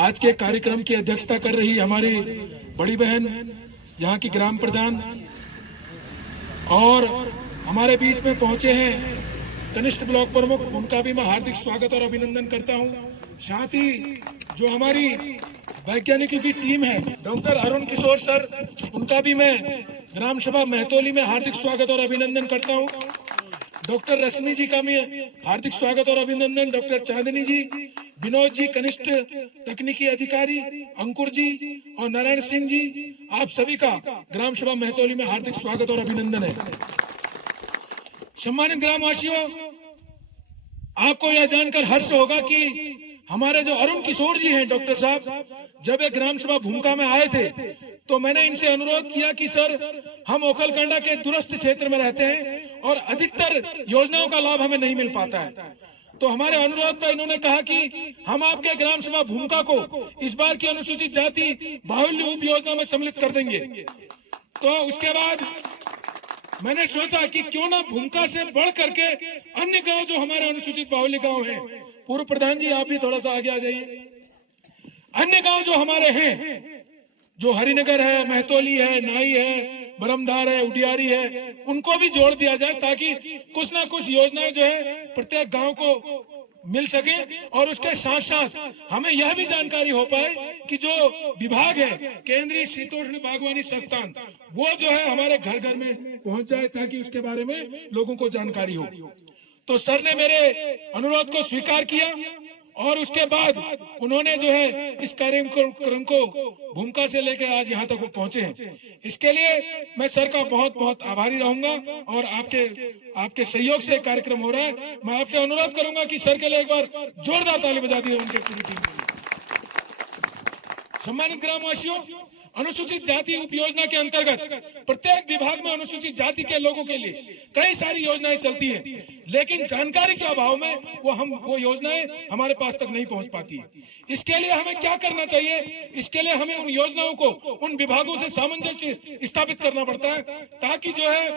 आज के कार्यक्रम की अध्यक्षता कर रही हमारी बड़ी बहन, यहाँ की ग्राम प्रधान, और हमारे बीच में पहुंचे हैं कनिष्ठ ब्लॉक प्रमुख, उनका भी मैं हार्दिक स्वागत और अभिनंदन करता हूं। साथ ही जो हमारी वैज्ञानिकों की टीम है, डॉक्टर अरुण किशोर सर, उनका भी मैं ग्राम सभा महतौली में हार्दिक स्वागत और अभिनंदन करता हूं। डॉक्टर रश्मि जी का मैं हार्दिक स्वागत और अभिनंदन, डॉक्टर चांदनी जी, विनोद जी कनिष्ठ तकनीकी अधिकारी, अंकुर जी और नारायण सिंह जी, आप सभी का ग्राम सभा महतौली में हार्दिक स्वागत और अभिनंदन है। सम्मानित ग्रामवासियों, आपको यह जानकर हर्ष होगा कि हमारे जो अरुण किशोर जी हैं डॉक्टर साहब, जब एक ग्राम सभा भूमिका में आए थे तो मैंने इनसे अनुरोध किया कि सर, हम ओखलकांडा के दूरस्थ क्षेत्र में रहते हैं और अधिकतर योजनाओं का लाभ हमें नहीं मिल पाता है। तो हमारे अनुरोध पर इन्होंने कहा कि हम आपके ग्राम सभा भूमिका को इस बार की अनुसूचित जाति बाहुल्य उप योजना में सम्मिलित कर देंगे। तो उसके बाद मैंने सोचा कि क्यों ना भूमिका से बढ़ करके अन्य गांव जो हमारे अनुसूचित बाहुल्य गांव हैं, पूर्व प्रधान जी आप भी थोड़ा सा आगे आ जाइए, अन्य गांव जो हमारे हैं, जो हरिनगर है, महतौली है, नाई है, ब्रह्मधार है, उडियारी है, उनको भी जोड़ दिया जाए ताकि कुछ ना कुछ योजनाएं जो है प्रत्येक गांव को मिल सके। और उसके साथ साथ हमें यह भी जानकारी हो पाए कि जो विभाग है केंद्रीय शीतोष्ण बागवानी संस्थान, वो जो है हमारे घर घर में पहुंच जाए ताकि उसके बारे में लोगों को जानकारी हो। तो सर ने मेरे अनुरोध को स्वीकार किया और उसके बाद उन्होंने जो है इस कार्यक्रम को भूमिका से लेकर आज यहाँ तक पहुंचे हैं। इसके लिए मैं सर का बहुत बहुत आभारी रहूंगा और आपके सहयोग से कार्यक्रम हो रहा है। मैं आपसे अनुरोध करूंगा कि सर के लिए एक बार जोरदार ताली बजा दी उनके पूरी टीम को। सम्मानित ग्रामवासियों, अनुसूचित जाति उप योजना के अंतर्गत प्रत्येक विभाग में अनुसूचित जाति के लोगों के लिए कई सारी योजनाएं चलती हैं, लेकिन जानकारी के अभाव में वो योजनाएं हमारे पास तक नहीं पहुंच पाती है। इसके लिए हमें क्या करना चाहिए? इसके लिए हमें उन योजनाओं को उन विभागों से सामंजस्य स्थापित करना पड़ता है ताकि जो है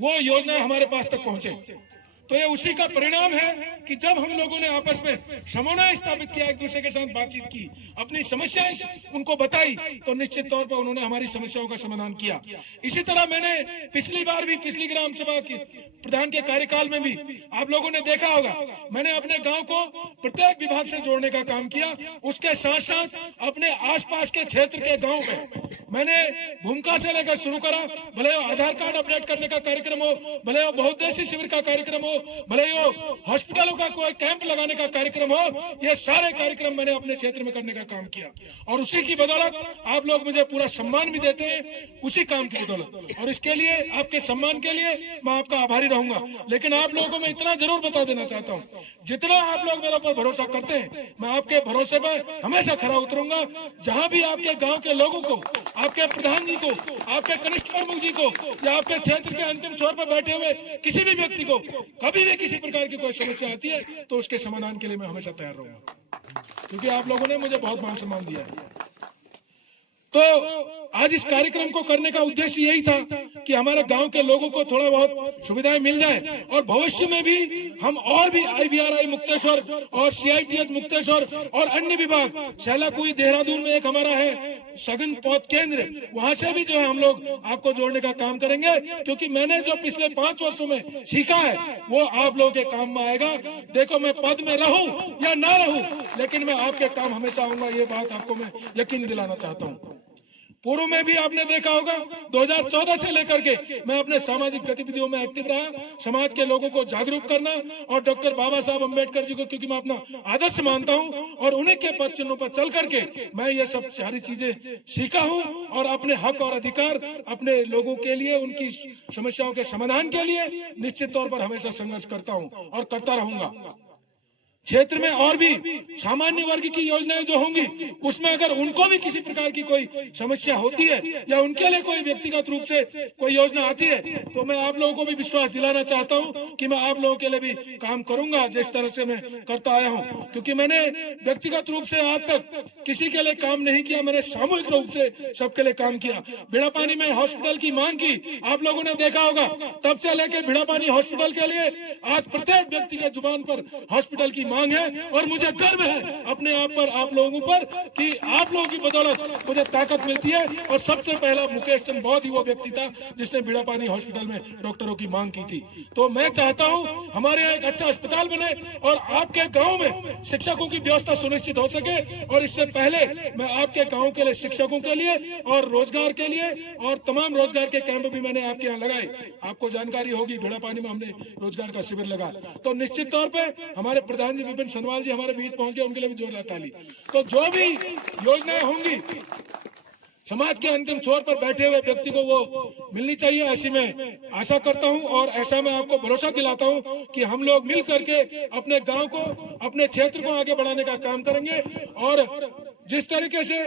वो योजनाएं हमारे पास तक पहुंचे। तो ये उसी का परिणाम है कि जब हम लोगों ने आपस में समन्वय स्थापित किया, एक दूसरे के साथ बातचीत की, अपनी समस्याएं उनको बताई, तो निश्चित तौर पर उन्होंने हमारी समस्याओं का समाधान किया। इसी तरह मैंने पिछली बार भी, पिछली ग्राम सभा की प्रधान के कार्यकाल में भी आप लोगों ने देखा होगा, मैंने अपने गांव को प्रत्येक विभाग से जोड़ने का काम किया। उसके साथ साथ अपने आसपास के क्षेत्र के गाँव में मैंने भूमिका से लेकर शुरू करा, भले वो आधार कार्ड अपडेट करने का कार्यक्रम हो, भले वो बहुउद्देशीय शिविर का कार्यक्रम हो, भले वो हॉस्पिटलों का कोई कैंप लगाने का कार्यक्रम हो, ये सारे कार्यक्रम मैंने अपने क्षेत्र में करने का काम किया और उसी की बदौलत आप लोग मुझे पूरा सम्मान भी देते हैं, उसी काम की बदौलत। और इसके लिए, आपके सम्मान के लिए मैं आपका आभारी रहूंगा। लेकिन आप लोगों को मैं इतना जरूर बता देना चाहता हूँ, जितना आप लोग मेरे ऊपर भरोसा करते हैं, मैं आपके भरोसे पर हमेशा खरा उतरूंगा। जहां भी आपके गांव के लोगों को, आपके प्रधान जी को, आपके कनिष्ठ प्रमुख जी को या आपके क्षेत्र के अंतिम छोर पर बैठे हुए किसी भी व्यक्ति को कभी भी किसी प्रकार की कोई समस्या आती है तो उसके समाधान के लिए मैं हमेशा तैयार रहूंगा, क्योंकि आप लोगों ने मुझे बहुत मान सम्मान दिया है। तो आज इस कार्यक्रम को करने का उद्देश्य यही था कि हमारे गांव के लोगों को थोड़ा बहुत सुविधाएं मिल जाए और भविष्य में भी हम और भी IBRI मुक्तेश्वर और CITH मुक्तेश्वर और अन्य विभाग, शैलाकुई देहरादून में एक हमारा है सघन पौध केंद्र, वहां से भी जो है हम लोग आपको जोड़ने का काम करेंगे, क्योंकि मैंने जो पिछले 5 वर्षों में सीखा है वो आप लोगों के काम में आएगा। देखो, मैं पद में रहूं या ना रहूं, लेकिन मैं आपके काम हमेशा आऊंगा, ये बात आपको मैं यकीन दिलाना चाहता हूँ। पूर्व में भी आपने देखा होगा 2014 से लेकर के मैं अपने सामाजिक गतिविधियों में एक्टिव रहा, समाज के लोगों को जागरूक करना और डॉक्टर बाबा साहब अम्बेडकर जी को क्योंकि मैं अपना आदर्श मानता हूं और उन्हीं के पद चिन्हों पर चल करके मैं ये सब सारी चीजें सीखा हूं और अपने हक और अधिकार अपने लोगों के लिए, उनकी समस्याओं के समाधान के लिए निश्चित तौर पर हमेशा संघर्ष करता हूं और करता रहूंगा। क्षेत्र में और भी सामान्य वर्ग की योजनाएं जो होंगी, उसमें अगर उनको भी किसी प्रकार की कोई समस्या होती है या उनके लिए कोई व्यक्तिगत रूप से कोई योजना आती है, तो मैं आप लोगों को भी विश्वास दिलाना चाहता हूं कि मैं आप लोगों के लिए भी काम करूंगा जिस तरह से मैं करता आया हूं। क्योंकि मैंने व्यक्तिगत रूप से आज तक किसी के लिए काम नहीं किया, मैंने सामूहिक रूप से सबके लिए काम किया। भिड़ापानी में हॉस्पिटल की मांग की, आप लोगों ने देखा होगा, तब से लेकर भिड़ापानी हॉस्पिटल के लिए आज प्रत्येक व्यक्ति के जुबान पर हॉस्पिटल की मांग है और मुझे गर्व है अपने आप पर, आप लोगों पर, कि आप लोगों की बदौलत मुझे ताकत मिलती है। और सबसे पहला मुकेश चंद बहुत ही वो व्यक्ति था जिसने बीड़ापानी हॉस्पिटल में डॉक्टरों की मांग की थी। तो मैं चाहता हूं हमारे यहाँ एक अच्छा अस्पताल बने और आपके गांव में शिक्षकों की व्यवस्था सुनिश्चित हो सके। और इससे पहले मैं आपके गांव के लिए, शिक्षकों के लिए और रोजगार के लिए और तमाम रोजगार के कैंप भी मैंने आपके यहाँ लगाए। आपको जानकारी होगी बीड़ापानी में हमने रोजगार का शिविर लगा। तो निश्चित तौर पे हमारे प्रधान जी विपिन सनवाल जी हमारे बीच पहुंच गए, उनके लिए भी जोरदार ताली। तो जो भी योजनाएं होंगी समाज के अंतिम छोर पर बैठे हुए व्यक्ति को वो मिलनी चाहिए, ऐसी मैं आशा करता हूं। और ऐसा मैं आपको भरोसा दिलाता हूं कि हम लोग मिल करके अपने गांव को, अपने क्षेत्र को आगे बढ़ाने का काम करेंगे। और जिस तरीके से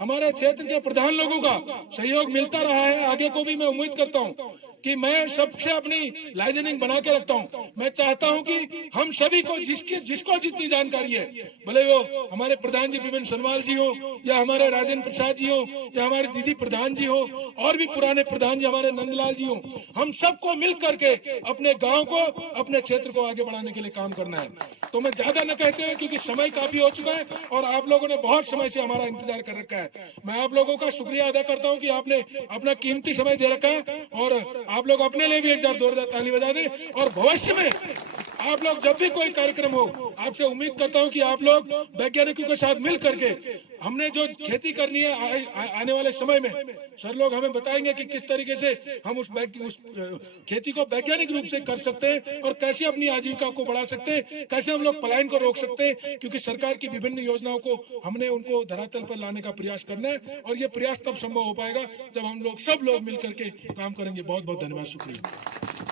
हमारे क्षेत्र के प्रधान लोगों का सहयोग मिलता रहा है, आगे को भी मैं उम्मीद करता हूं कि मैं सबसे अपनी लाइजनिंग बना के रखता हूं। मैं चाहता हूं कि हम सभी को जिसको जितनी जानकारी है, भले वो हमारे प्रधान जी विपिन सनवाल जी हो या हमारे राजेंद्र प्रसाद जी हो या हमारे दीदी प्रधान जी हो और भी पुराने प्रधान जी हमारे नंदलाल जी हो, हम सबको मिल करके अपने गांव को, अपने क्षेत्र को आगे बढ़ाने के लिए काम करना है। तो मैं ज्यादा न कहते हुए, क्योंकि समय काफी हो चुका है और आप लोगों ने बहुत समय से हमारा इंतजार कर रखा है, मैं आप लोगों का शुक्रिया अदा करता हूं कि आपने अपना कीमती समय दे रखा है। और आप लोग अपने लिए भी एक जोरदार ताली बजा दें। और भविष्य में आप लोग जब भी कोई कार्यक्रम हो, आपसे उम्मीद करता हूं कि आप लोग वैज्ञानिकों के साथ मिल करके हमने जो खेती करनी है आने वाले समय में, सर लोग हमें बताएंगे कि किस तरीके से हम उस खेती को वैज्ञानिक रूप से कर सकते हैं और कैसे अपनी आजीविका को बढ़ा सकते हैं, कैसे हम लोग पलायन को रोक सकते हैं। क्योंकि सरकार की विभिन्न योजनाओं को हमने उनको धरातल पर लाने का प्रयास करना है और ये प्रयास तब संभव हो पाएगा जब हम लोग सब लोग मिल करके काम करेंगे। बहुत बहुत धन्यवाद, शुक्रिया।